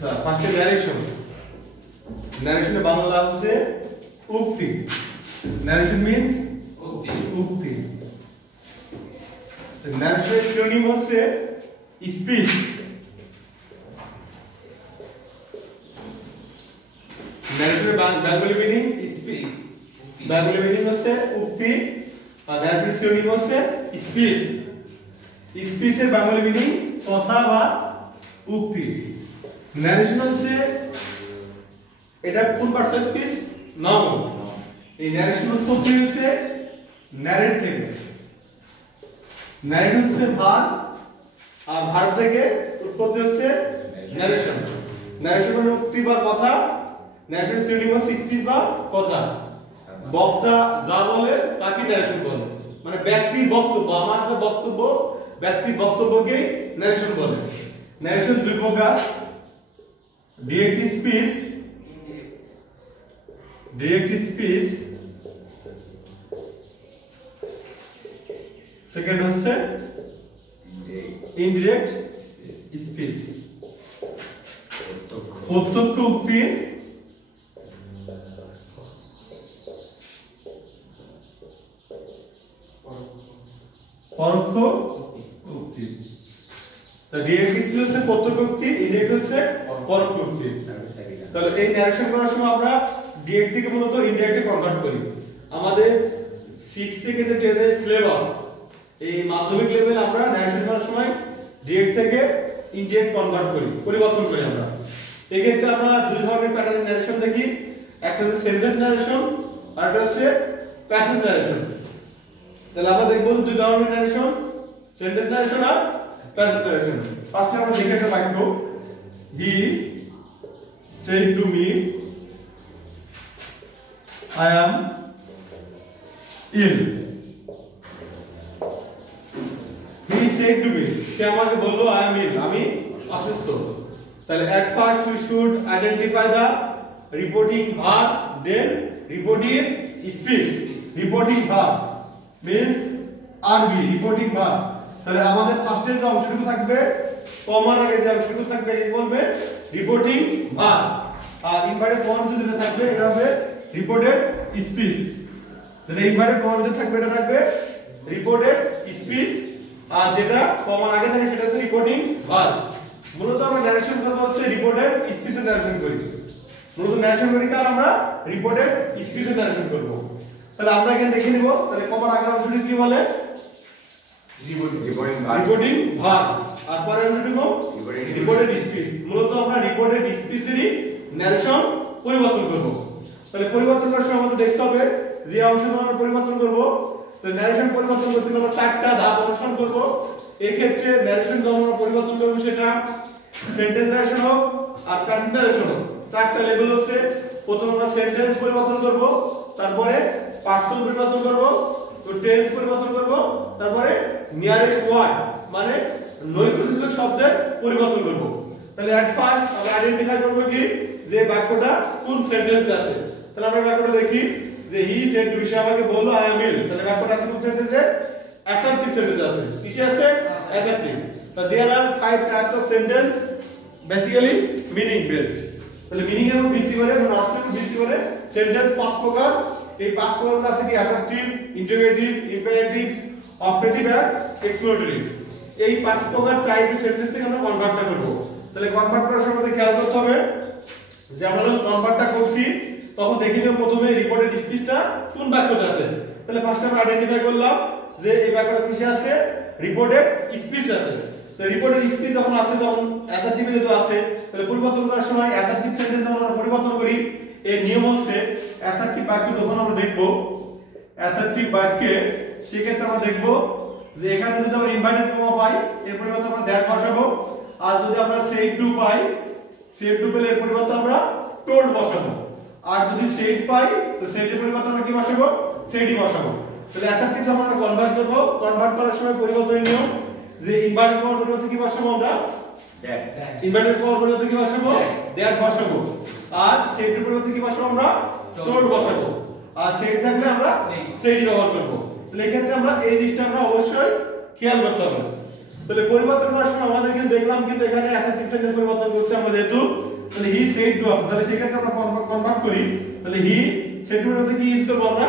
আচ্ছা ফার্স্টে ন্যারেশন। ন্যারেশনের বাংলা হচ্ছে উক্তি। ন্যারেশন মিন্স উক্তি। উক্তি। ন্যারেশনের সিনোনিম হচ্ছে স্পিচ। ন্যারেশনের Bengali meaning speech. Bengali meaning হচ্ছে উক্তি আর ন্যারেশনের সিনোনিম হচ্ছে স্পিচ। স্পিচের বেঙ্গলি মিনিং কথা বা উক্তি। ন্যারেশন হচ্ছে এটা কোন পার্টস অফ স্পিচ? নাউন। এই ন্যারেশন উৎপত্তি হচ্ছে ন্যারেট থেকে। ন্যারেট হচ্ছে ভার্ব আর ভার্ব থেকে উৎপত্তি হচ্ছে ন্যারেশন। ন্যারেশন মানে উক্তি বা কথা। ন্যারেশন সিনোনিম হচ্ছে স্পিচ বা কথা। বক্তা যা বলে তাকে ন্যারেশন বলে, মানে ব্যক্তির বক্তব্য, আমার যে বক্তব্য ব্যক্তির বক্তব্যকে ন্যারেশন বলে। ন্যারেশন দুই প্রকার, direct speech, direct speech, second হচ্ছে ইনডিরেক্ট স্পিচ। প্রত্যক্ষ উক্তি, পরোক্ষ উক্তি। তো ডিরেক্ট স্পিচ হচ্ছে প্রত্যক্ষ উক্তি, ইনডিরেক্ট হচ্ছে পরোক্ষ উক্তি। তাহলে এই ন্যারেশন করার সময় আমরা ডিরেক্ট থেকে মূলত ইনডিরেক্টে কনভার্ট করি। আমাদের 6 থেকে যে 10 এর সিলেবাস, এই মাধ্যমিক লেভেল আমরা ন্যারেশন করার সময় ডিরেক্ট থেকে ইনডিরেক্ট কনভার্ট করি, পরিবর্তন করি আমরা। এই ক্ষেত্রে আমরা দুই ধরনের প্যাটার্ন ন্যারেশন দেখি, একটা হচ্ছে সেন্টেন্স ন্যারেশন আর একটা হচ্ছে প্যাসেজ ন্যারেশন। তাহলে আমরা দেখব দুই ধরনের ন্যারেশন, সেন্টেন্স ন্যারেশন আর প্যাসেজ ন্যারেশন। ফার্স্টে আমরা দেখি একটা বাক্য, হি said to me I am ill. He said to me, সে আমাকে বলল I am ill, আমি অসুস্থ। তাহলে at first we should identify the reporting verb, then reporting speech. Reporting verb means RV, reporting verb. তাহলে আমাদের ফার্স্টে যে অংশটুকু থাকবে, কমার আগে যে অংশটুকু থাকবে এই বলবে রিপোর্টিং ভার্ব, আর ইনভার্টেড কমা যেটা থাকবে এটা হবে রিপোর্টেড স্পিচ। তাহলে ইনভার্টেড কমা যেটা থাকবে এটা থাকবে রিপোর্টেড স্পিচ, আর যেটা কমার আগে থাকে সেটা হচ্ছে রিপোর্টিং ভার্ব। মূলত আমরা ন্যারেশন করব হচ্ছে রিপোর্টেড স্পিচের ন্যারেশন করি। মূলত ন্যারেশন করি কার আমরা রিপোর্টেড স্পিচের ন্যারেশন করব। তাহলে আমরা এখানে দেখে নিব, তাহলে কমার আগের অংশটি কি বলে? রিপোর্টিং ভার্ব, আর পরের অংশটুকু রিপোর্টেড স্পিচ। মূলত আমরা রিপোর্টেড স্পিচেরই ন্যারেশন পরিবর্তন করব। তাহলে পরিবর্তন করার সময় আমাদের দেখতে হবে যে অংশগুলো আমরা পরিবর্তন করব। তো ন্যারেশন পরিবর্তন করতে আমরা 4টা ধাপ অনুসরণ করব। এই ক্ষেত্রে ন্যারেশন যখন আমরা পরিবর্তন করব সেটা সেন্টেন্স ন্যারেশন হোক আর প্যাসেজ ন্যারেশন হোক, 4টা লেভেল হচ্ছে। প্রথমে আমরা সেন্টেন্স পরিবর্তন করব, তারপরে পার্সন পরিবর্তন করব, তো টেন্স পরিবর্তন করব, তারপরে নিয়ারেস্ট ওয়ার্ড মানে নৈকট্য শব্দের পরিবর্তন করব। তাহলে এট ফার্স্ট আমরা আইডেন্টিফাই করব কি যে বাক্যটা কোন সেন্টেন্সে আছে। তাহলে আমরা বাক্যটা দেখি যে হি সেড টু, সে আমাকে বলল আই এম ইল। তাহলে বাক্যটা আছে কোন সেন্টেন্সে? অ্যাসার্টিভ সেন্টেন্সে আছে। কিসে আছে? অ্যাসার্টিভ। তো there are 5 types of sentence, basically meaning based. তাহলে মিনিং এর উপর ভিত্তি করে মানে অর্থের উপর ভিত্তি করে সেন্টেন্স 5 প্রকার। এই 5 প্রকার আছে কি? অ্যাসার্টিভ, ইন্টারোগেটিভ, ইম্পারেটিভ, অবজেক্টিভ আর এক্সপ্লোরেটরি। এই 5 প্রকার টাইপের সেন্টেন্স থেকে আমরা কনভার্টটা করব। তাহলে কনভার্ট করার সময় আমাদের খেয়াল করতে হবে যে আমরা যখন কনভার্টটা করছি তখন দেখি যে প্রথমে রিপোর্টেড স্পিচটা কোন বাক্যটা আছে। তাহলে ফার্স্ট আমরা আইডেন্টিফাই করলাম যে এই বাক্যটা কিসে আছে? রিপোর্টেড স্পিচ আছে। তো রিপোর্টেড স্পিচ যখন আছে তখন অ্যাসার্টিভ যেহেতু আছে, তাহলে পরিবর্তন করার সময় অ্যাসার্টিভ সেন্টেন্স আমরা পরিবর্তন করি। এই নিয়ম হচ্ছে অ্যাসার্টিভ বাক্য যখন আমরা দেখব, অ্যাসার্টিভ বাক্যে সেক্ষেত্রে আমরা দেখব যে এখানে যদি আমরা ইনভার্টেড কমা পাই এর পরিবর্তে আমরা দ্যাট বসাবো, আর যদি আমরা said to pi, said to পেলে এর পরিবর্তে আমরা টোল্ড বসাবো, আর যদি সেড পাই তো সেডের পরিবর্তে আমরা কি বসাবো? সেডই বসাবো। তাহলে অ্যাসার্টিভ যখন আমরা কনভার্ট করব, কনভার্ট করার সময় পরিবর্তনের নিয়ম যে ইনভার্টেড কমার পরিবর্তে কি বসাবো? আমরা দ্যাট। ইনভার্টেড কমার পরিবর্তে কি বসাবো? দ্যাট বসাবো। আর সেডের পরিবর্তে কি বসাবো? আমরা টোল্ড বসাবো। আর সেড থাকলে আমরা সেডই ব্যবহার করব। তাহলে এই ক্ষেত্রে আমরা এই জিনিসটা আমরা অবশ্যই খেয়াল করতে হবে। তাহলে পরিবর্তন করার সময় আমাদের কিন্তু দেখলাম কিন্তু এখানে অ্যাসার্টিভ সেন্টেন্স পরিবর্তন করছে আমরা যেহেতু তাহলে হি সেড টু আছে, তাহলে সেক্ষেত্রে আমরা কনভার্ট করি, তাহলে হি সেড টু মধ্যে কি ইউজ করব আমরা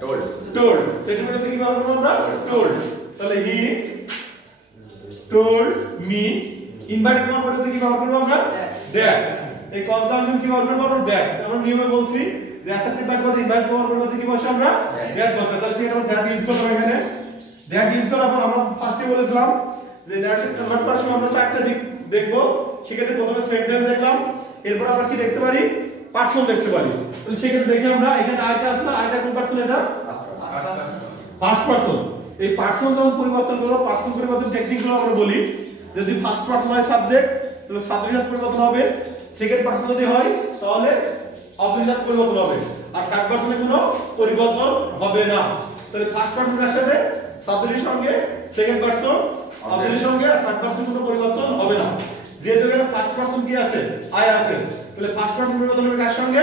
টোল্ড, টোল্ড সেড টু মধ্যে কি ব্যবহার করব আমরা টোল্ড, তাহলে he told me, invited convert করতে কি ব্যবহার করব আমরা দ্যাট, এই কনজাংশন কি ব্যবহার করব আমরা দ্যাট, আমরা নিয়মে বলছি যে অ্যাসার্টিভ বাক্য করতে ইনভাইটেড কনভার্ট করতে কি বসে আমরা দ্যাট বসে, তাহলে সেটা আমরা দ্যাট ইউজ করব এখানে। দ্যাট ইউজ করার পর আমরা ফার্স্টে বলেছিলাম যে ডাইরেকশন কনভার্ট করার সময় আমরা চারটা দিক দেখব, সেক্ষেত্রে প্রথমে সেন্টেন্স দেখলাম, এরপর আমরা কি দেখতে পারি পার্সন দেখতে পারি, তাহলে সেক্ষেত্রে দেখি আমরা এখানে আইটা আছে না, আইটা কোন পার্সন, এটা ফার্স্ট পার্সন, এই পার্সন যখন পরিবর্তন করব, পার্সন পরিবর্তন টেকনিকগুলো আমরা বলি, যদি ফার্স্ট পার্সন হয় সাবজেক্ট তাহলে সাবজেক্ট পরিবর্তন হবে, সেকেন্ড পার্সন যদি হয় তাহলে অবজেক্ট পরিবর্তন হবে, আর থার্ড পার্সনে কোনো পরিবর্তন হবে না। তাহলে ফার্স্ট পার্সনের সাথে সাবজেক্টের সঙ্গে সেকেন্ড পার্সন অবজেক্টের সঙ্গে আর থার্ড পার্সন কোনো পরিবর্তন হবে না, যেহেতু এখানে ফার্স্ট পার্সন কি আছে আই আছে, তাহলে ফার্স্ট পার্সন পরিবর্তন হবে কার সঙ্গে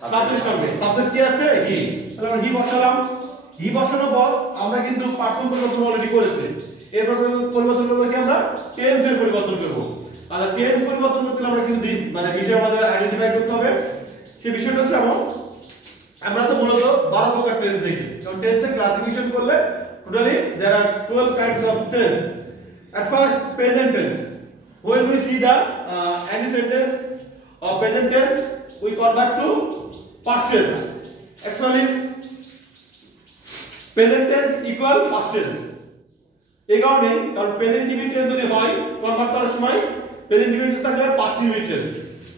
সাবজেক্টের সঙ্গে, সাবজেক্ট কি আছে হি, তাহলে আমরা হি বসালাম, হি বসানোর পর আমরা কিন্তু পার্সন পরিবর্তন অলরেডি করেছি, এরপর পরিবর্তন করব কি আমরা টেন্স এর পরিবর্তন করব, আর টেন্স পরিবর্তন করতে আমরা কিন্তু মানে বিষয় আমাদের আইডেন্টিফাই করতে হবে, সেই বিষয়টা হচ্ছে আমরা তো মূলত 12 প্রকার টেন্স দেখি, কারণ টেন্সের ক্লাসিফিকেশন করলে totally there are 12 kinds of tense. At first, present tense. When we see the any sentence or present tense, we convert to past tense. Actually, present tense equal past tense. এই কারণে কারণ present indefinite tense যদি হয় convert করার সময় present indefinite থাকলে past indefinite tense,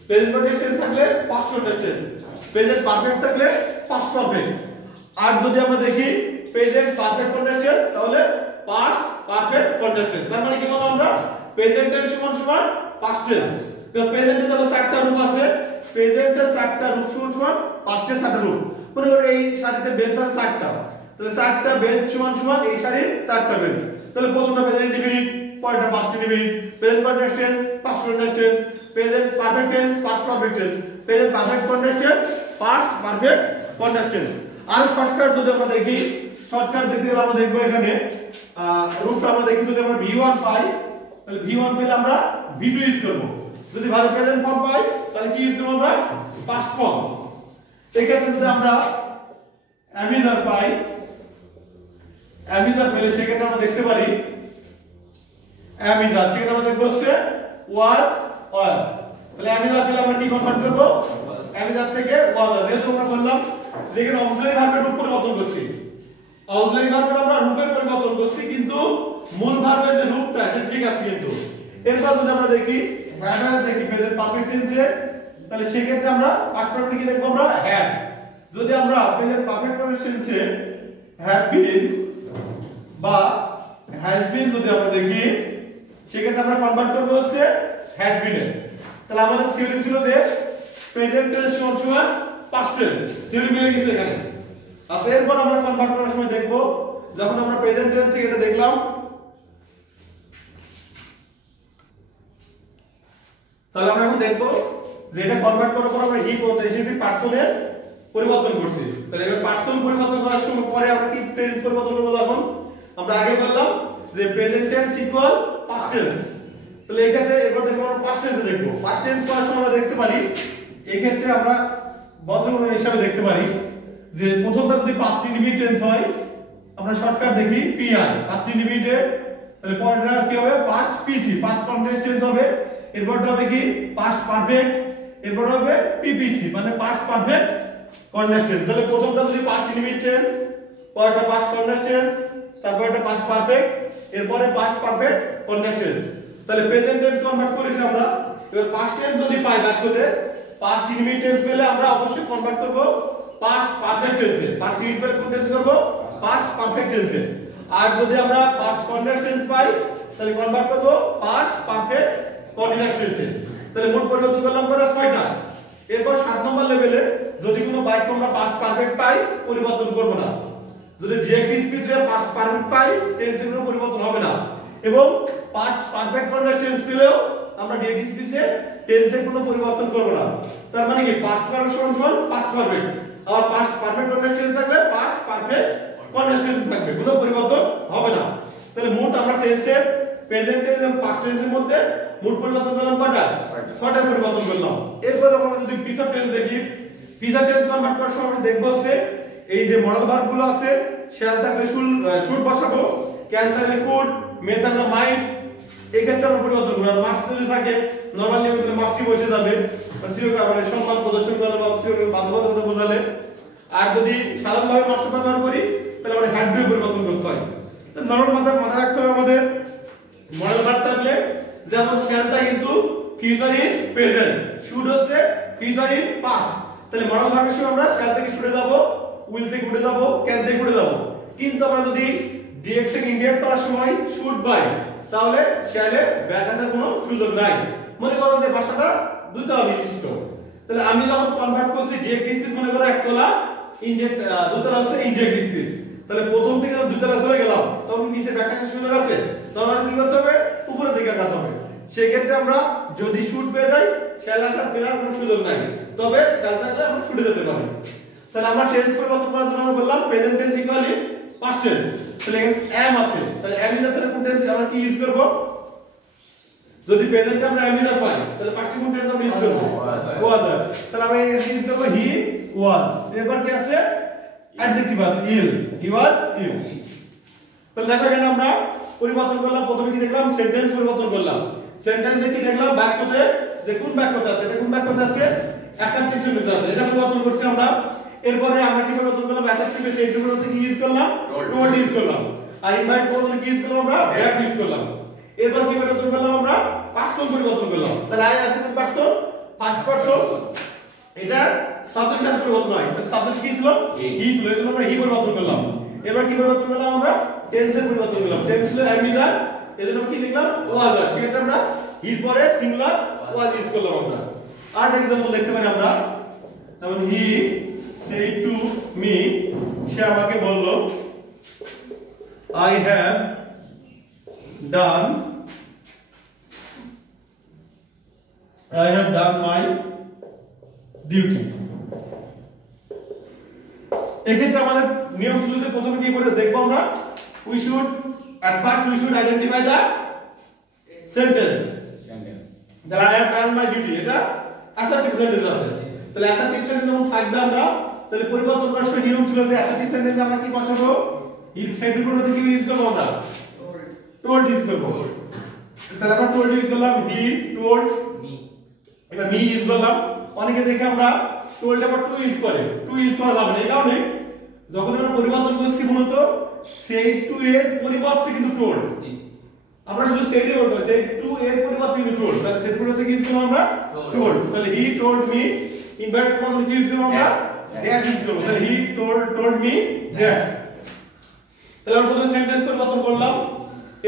present perfect tense থাকলে past continuous tense, present perfect থাকলে পাস্ট পারফেক্ট। আর যদি আমরা দেখি প্রেজেন্ট পারফেক্ট কন্টিনিউয়াস টেন্স তাহলে পাস্ট পারফেক্ট কন্টিনিউয়াস টেন্স, তার মানে কি বলবো আমরা প্রেজেন্ট টেন্স সমান সমান পাস্ট টেন্স, কারণ প্রেজেন্টে যখন চারটা রূপ আছে, প্রেজেন্টের চারটা রূপ সমান সমান পাস্টের চারটা রূপ, মনে করো এই সারিতে বেঞ্চ আছে চারটা, তাহলে চারটা বেঞ্চ সমান সমান এই সারির চারটা বেঞ্চ, তাহলে প্রথমটা প্রেজেন্ট ইনডিফিনিট, পরেরটা past indefinite, present continuous tense past continuous tense, present perfect tense past perfect tense, present perfect continuous tense past perfect continuous tense. আর শর্টকাট যদি আমরা দেখি, শর্টকাট দেখতে গেলে আমরা দেখব এখানে রূপটা আমরা দেখি, যদি আমরা v1 পাই তাহলে v1 পেলে আমরা v2 ইউজ করব, যদি ভালো প্রেজেন্ট ফর্ম পাই তাহলে কি ইউজ করব আমরা পাস্ট ফর্ম। এই ক্ষেত্রে যদি আমরা অ্যামিজার পাই, অ্যামিজার পেলে সেক্ষেত্রে আমরা দেখতে পারি অ্যামিজার, সেক্ষেত্রে আমরা দেখব হচ্ছে ওয়াজ ওয়াজ, তাহলে অ্যামিজার পেলে আমরা কি কনভার্ট করব অ্যামিজার থেকে ওয়াজ, যেহেতু আমরা বললাম যেখানে অক্সিলারি ভার্বের রূপ পরিবর্তন করছি, অক্সিলারি ভার্বের আমরা রূপের পরিবর্তন করছি কিন্তু মূল ভার্বের যে রূপটা সেটা ঠিক আছে। কিন্তু এরপর যদি আমরা দেখি ভার্ব দেখি প্রেজেন্ট পারফেক্ট টেন্সে, তাহলে সেই ক্ষেত্রে আমরা পাস্ট পারফেক্ট কি দেখব আমরা হ্যাভ, যদি আমরা প্রেজেন্ট পারফেক্ট টেন্সে হ্যাভ বিন বা হ্যাজ বিন যদি আমরা দেখি, সেক্ষেত্রে আমরা কনভার্ট করব হচ্ছে হ্যাড বিন এর, তাহলে আমাদের থিওরি ছিল যে প্রেজেন্ট টেন্স সমান পাস্ট টেন্স, থিওরি মিলে গেছে এখানে। আচ্ছা, এরপর আমরা কনভার্ট করার সময় দেখব, যখন আমরা প্রেজেন্ট টেন্স থেকে এটা দেখলাম, তাহলে আমরা এখন দেখব যে এটা কনভার্ট করার পর আমরা হি পর্যন্ত এসেছি পার্সনের পরিবর্তন করছি, তাহলে এবার পার্সন পরিবর্তন করার সময় পরে আমরা কি টেন্স পরিবর্তন করব, তখন আমরা আগে বললাম যে present tense equal past tense, তাহলে এই ক্ষেত্রে এবার দেখব আমরা পাস্ট টেন্সে দেখব, পাস্ট টেন্স করার সময় আমরা দেখতে পারি এই ক্ষেত্রে আমরা বজ্রগণ হিসাবে দেখতে পারি যে প্রথমটা যদি পাস্ট ইনডিফিনিট টেন্স হয় আমরা শর্টকাট দেখি পিআর পাস্ট ইনডিফিনিটে, তাহলে পরেরটা কি হবে পাস্ট পিসি পাস্ট কন্টিনিউয়াস টেন্স হবে, এরপরটা হবে কি পাস্ট পারফেক্ট, এরপর হবে পিপিসি মানে পাস্ট পারফেক্ট কন্টিনিউয়াস টেন্স। তাহলে প্রথমটা যদি পাস্ট ইনডিফিনিট টেন্স, পরেরটা পাস্ট কন্টিনিউয়াস টেন্স, তারপরটা পাস্ট পারফেক্ট, এরপরে পাস্ট পারফেক্ট কন্টিনিউয়াস টেন্স, তাহলে প্রেজেন্ট টেন্স কনভার্ট করেছি আমরা। এবার পাস্ট টেন্স যদি পাই বাক্যতে, পাস্ট ইনডিফিনিট টেন্স পেলে আমরা অবশ্যই কনভার্ট করব পাস্ট পারফেক্ট টেন্সে, পাস্ট ইনডিফিনিট পেলে কোন টেন্স করব পাস্ট পারফেক্ট টেন্সে, আর যদি আমরা পাস্ট কন্টিনিউয়াস টেন্স পাই তাহলে কনভার্ট করব পাস্ট পারফেক্ট কন্টিনিউয়াস টেন্সে। তাহলে মোট পরিবর্তন করলাম করে 6টা। এরপর 7 নম্বর লেভেলে যদি কোনো বাক্য আমরা পাস্ট পারফেক্ট পাই পরিবর্তন করব না, যদি ডিরেক্ট স্পিচে পাস্ট পারফেক্ট পাই টেন্সের কোনো পরিবর্তন হবে না, এবং পাস্ট পারফেক্ট কন্টিনিউয়াস টেন্স পেলেও আমরা ডিরেক্ট স্পিচে টেন্সের কোনো পরিবর্তন করব না। তার মানে কি পাস্ট পারফেক্ট সমান পাস্ট পারফেক্ট, আর পাস্ট পারফেক্ট কন্টিনিউয়াস টেন্স থাকবে পাস্ট পারফেক্ট কন্টিনিউয়াস টেন্স থাকবে, কোনো পরিবর্তন হবে না। তাহলে মোট আমরা টেন্সের প্রেজেন্ট টেন্স এবং পাস্ট টেন্সের মধ্যে মোট পরিবর্তন করলাম কয়টা 6টা পরিবর্তন করলাম এরপর আমরা যদি ফিউচার টেন্স দেখি ফিউচার টেন্স কনভার্ট করার সময় আমরা দেখব হচ্ছে এই যে মডেল ভার্ব গুলো আছে শ্যাল থাকলে শুড বসাবো ক্যান থাকলে কুড মে থাকলে মাইট এই ক্ষেত্রে আমরা পরিবর্তন করব মাস্ট যদি থাকে নরমালি আমাদের মাস্টই বসে যাবে মানে সিও মানে সম্মান প্রদর্শন করা বা সিও বাধ্যবাধকতা বোঝালে আর যদি সাধারণভাবে মাস্ট ব্যবহার করি তাহলে আমরা হ্যাড দিয়ে পরিবর্তন করতে হয় তো নরমাল মাথা রাখতে হবে আমাদের মডেল ভার্ব থাকলে যেমন শ্যালটা কিন্তু ফিউচার ইন প্রেজেন্ট শুড হচ্ছে ফিউচার ইন পাস্ট তাহলে মডেল ভার্বের সময় আমরা শ্যাল থেকে শুডে যাব উইল থেকে উঠে যাব ক্যান থেকে উঠে যাব কিন্তু আমরা যদি ডিরেক্ট থেকে ইনডিরেক্ট করার সময় শুড বাই তাহলে শ্যালে ব্যাক আসার কোনো সুযোগ নাই মনে করো যে ভাষাটা দুতলা বিশিষ্ট তাহলে আমি যখন কনভার্ট করছি ডিরেক্ট স্পিচ মনে করো একতলা ইনডিরেক্ট দুতলা হচ্ছে ইনডিরেক্ট স্পিচ তাহলে প্রথম থেকে দুতলা চলে গেলাম তখন নিচে ব্যাক আসার সুযোগ আছে তখন আমাদের কি করতে হবে উপরের দিকে যেতে হবে সেই ক্ষেত্রে আমরা যদি শুড পেয়ে যাই শ্যাল আসার পেলার কোনো সুযোগ নাই তবে শ্যাল থাকলে আমরা শুডে যেতে পারি তাহলে আমরা টেন্স পরিবর্তন করার জন্য আমরা বললাম present tense equally past tense তাহলে এখানে am আছে তাহলে am এর সাথে কোন টেন্স আমরা কি ইউজ করব যদি প্রেজেন্টে আমরা am এর পাই তাহলে পাস্ট কোন টেন্স আমরা ইউজ করব was তাহলে আমরা ইউজ করব he was এরপর কি আছে অ্যাডজেক্টিভ আছে ill he was ill তাহলে দেখো এখানে আমরা পরিবর্তন করলাম প্রথমে কি দেখলাম সেন্টেন্স পরিবর্তন করলাম সেন্টেন্সে কি দেখলাম বাক্যতে যে কোন বাক্যটা আছে এটা কোন বাক্যটা আছে অ্যাসার্টিভ সেন্টেন্স আছে এটা পরিবর্তন করছি আমরা এরপরে আমরা কি পরিবর্তন করলাম অ্যাসার্টিভ সেন্টেন্স পরিবর্তন কি ইউজ করলাম টোল্ড ইউজ করলাম আর ইনভাইট পরিবর্তন কি ইউজ করলাম আমরা হ্যাভ ইউজ করলাম এরপর কি পরিবর্তন করলাম আমরা পারসন পরিবর্তন করলাম তাহলে আই আছে কোন পারসন ফার্স্ট পারসন এটা সাবজেক্ট সাথে পরিবর্তন হয় তাহলে সাবজেক্ট কি ছিল হি ছিল এজন্য আমরা হি পরিবর্তন করলাম এবার কি পরিবর্তন করলাম আমরা টেন্সের পরিবর্তন করলাম টেন্স ছিল am is are এজন্য কি লিখলাম was are সেক্ষেত্রে আমরা হির পরে সিঙ্গুলার was ইউজ করলাম আমরা আর एग्जांपल দেখতে পারি আমরা যেমন হি said to me সে আমাকে বলল I have done my duty এক্ষেত্রে আমাদের নিয়ম ছিল যে প্রথমে কি করে দেখব আমরা we should identify the sentence that I have done my duty এটা assertive sentence আছে তাহলে assertive sentence যখন থাকবে আমরা তাহলে পরিবর্তন করার সময় নিয়ম ছিল যে assertive sentence আমরা কি বসাবো if said এর পরিবর্তে কি ইউজ করব আমরা told ইউজ করব তাহলে আমরা told ইউজ করলাম he told me এবার me ইউজ করলাম অনেকে দেখে আমরা told এর পর to ইউজ করে to ইউজ করা যাবে না এই কারণে যখন আমরা পরিবর্তন করছি মূলত said to এর পরিবর্তে কিন্তু told আমরা শুধু said এর বলবো said to এর পরিবর্তে কিন্তু told তাহলে said পরিবর্তে কি ইউজ করলাম আমরা told তাহলে he told me ইনভার্ট পরিবর্তে কি ইউজ করলাম আমরা that ইউজ করব তাহলে he told me that তাহলে আমরা প্রথমে সেন্টেন্স পরিবর্তন করলাম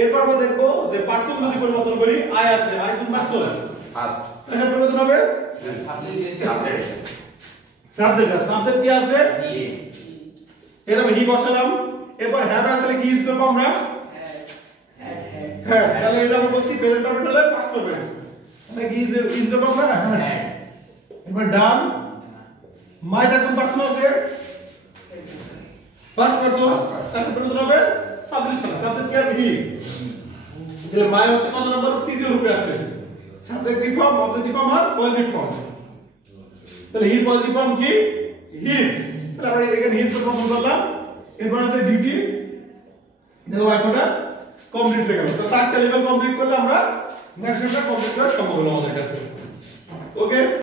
এরপর আমরা দেখব যে পারসন যদি পরিবর্তন করি আই আছে আই কোন পারসন ফার্স্ট এটা পরিবর্তন হবে সাবজেক্ট কি আছে হি এরপর হি বসালাম এরপর হ্যাভ আসলে কি ইউজ করব আমরা হ্যাঁ তাহলে এটা আমরা বলছি প্রেজেন্ট পারফেক্ট হলে পাস্ট পারফেক্ট তাহলে কি ইউজ করব আমরা হ্যাঁ এবার ডান মাইট কোন পারসন আছে ফার্স্ট পারসন তাহলে পরিবর্তন হবে সাবজেক্ট কি আছে হি তাহলে মাই হচ্ছে কত নম্বর তৃতীয় রূপে আছে সাবজেক্টিভ ফর্ম অবজেক্টিভ ফর্ম আর পজিটিভ ফর্ম তাহলে হির পজিটিভ ফর্ম কি হিজ তাহলে আমরা এখানে হিজ পরিবর্তন করলাম এরপর আছে ডিউটি দেখো বাক্যটা কমপ্লিট হয়ে গেল তো 7টা লেভেল কমপ্লিট করলে আমরা নেক্সট লেভেল কমপ্লিট করা সম্ভব হলো আমাদের কাছে